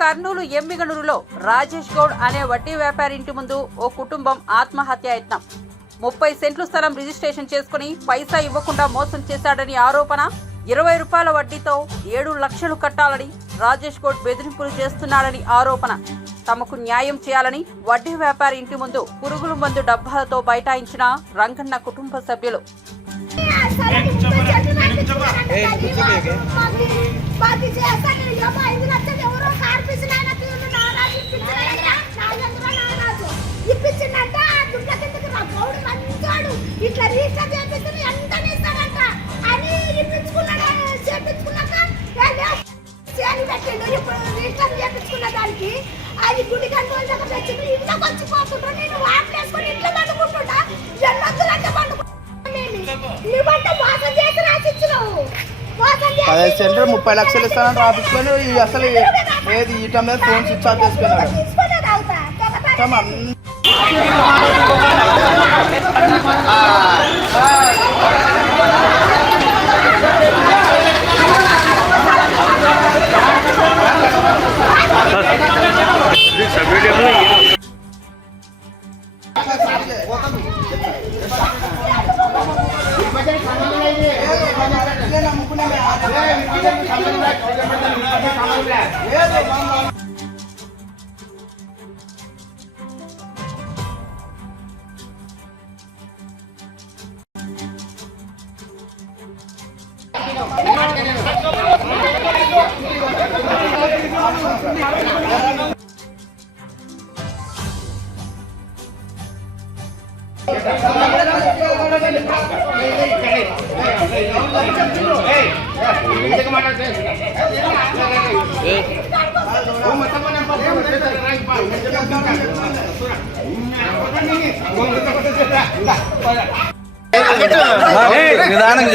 కర్నూలు ఎమ్మిగనూరులో రాజేష్ గౌడ్ అనే వడ్డీ వ్యాపారి ఇంటి ముందు ఓ కుటుంబం ఆత్మహత్యాయత్నం. 30 సెంట్లు స్థలం రిజిస్ట్రేషన్ చేసుకుని పైసా ఇవ్వకుండా మోసం చేశాడని ఆరోపణ. 20 రూపాయల వడ్డీతో 7 లక్షలు కట్టాలని రాజేష్ గౌడ్ బెదిరింపులు చేస్తున్నాడని ఆరోపణ. తమకు న్యాయం చేయాలని వడ్డీ వ్యాపారి ఇంటి ముందు పురుగుల మందు డబ్బాలతో బైఠాయించిన రంగన్న కుటుంబ సభ్యులు. ఇట్లా రిజిస్టర్ చేపిస్తే ఎంతనే ఇస్తారంట అని చేపించుకున్నాక చేయాలి పెట్టిండు. ఇప్పుడు రిజిస్టర్ చేపించుకున్న దానికి అది గుడి కంట్రోల్ దగ్గర తెచ్చిండు. ఇంట్లోకి వచ్చి పోతుంటా నేను వాటర్ వేసుకొని ఇంట్లో పండుకుంటుంటా. ఎన్నొద్దులంటే పండుకుంటా. నువ్వంటే మోసం చేసి రాసిచ్చినావు. 15 సెంట్లు 30 లక్షలు ఇస్తానని రాపించుకొని అసలు ఏది ఈట మీద ఫోన్ స్విచ్ ఆఫ్ చేసుకున్నాడు. నిదానం